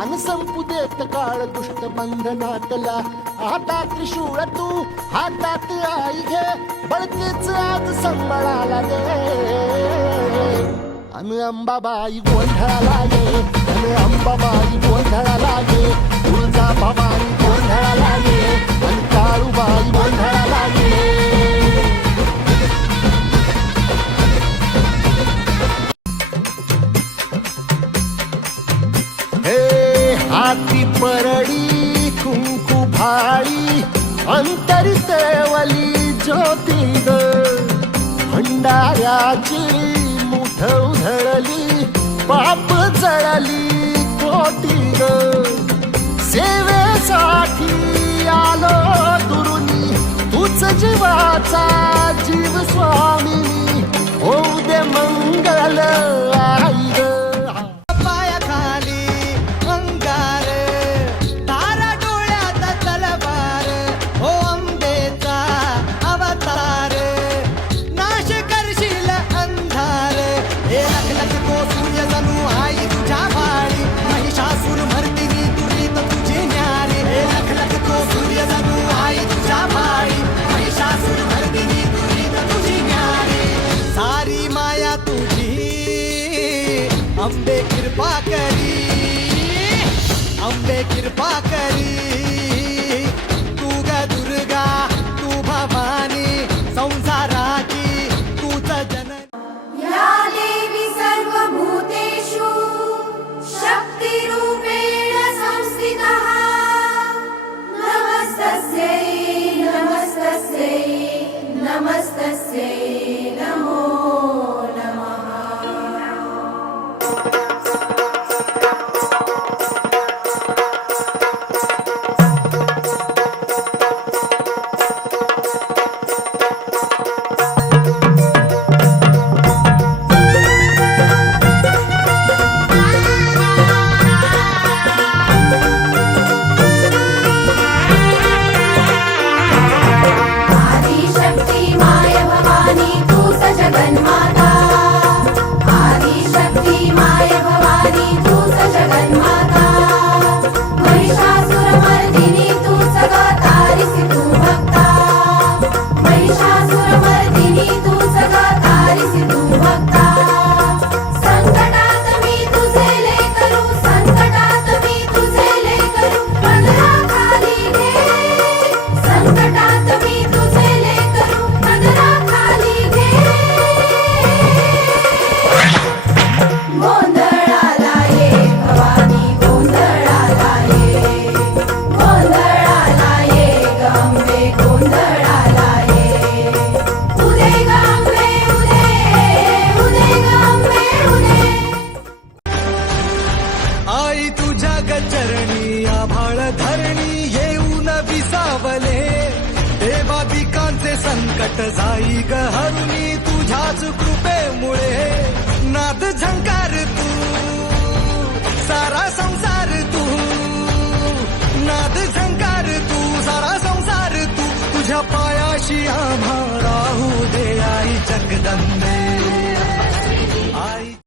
आणि संपू देत काळ दुष्ट बंधनातला आता त्रिशूळ तू हातात आई घे बळकीच आज संबळाला दे अन अंबाबाई गोंधळाला ये अन अंबाबाई गोंधळाला हाती परळी कुंकू भाळी अंतरितेवली ज्योती ग भंडाऱ्याची मुठ उधळली पाप जळली कोटी ग सेवेसाठी आलो दुरुनी तूच जीवाचा जीव स्वा அம்பே கிருபா கரி அம்பே கிருபா वाट जाई ग हरुणी तुझ्याच कृपेमुळे. नाद झंकार तू सारा संसार तू. नाद झंकार तू सारा संसार तू. तुझ्या पायाशी आम्हा राहू दे आई जगदंबे.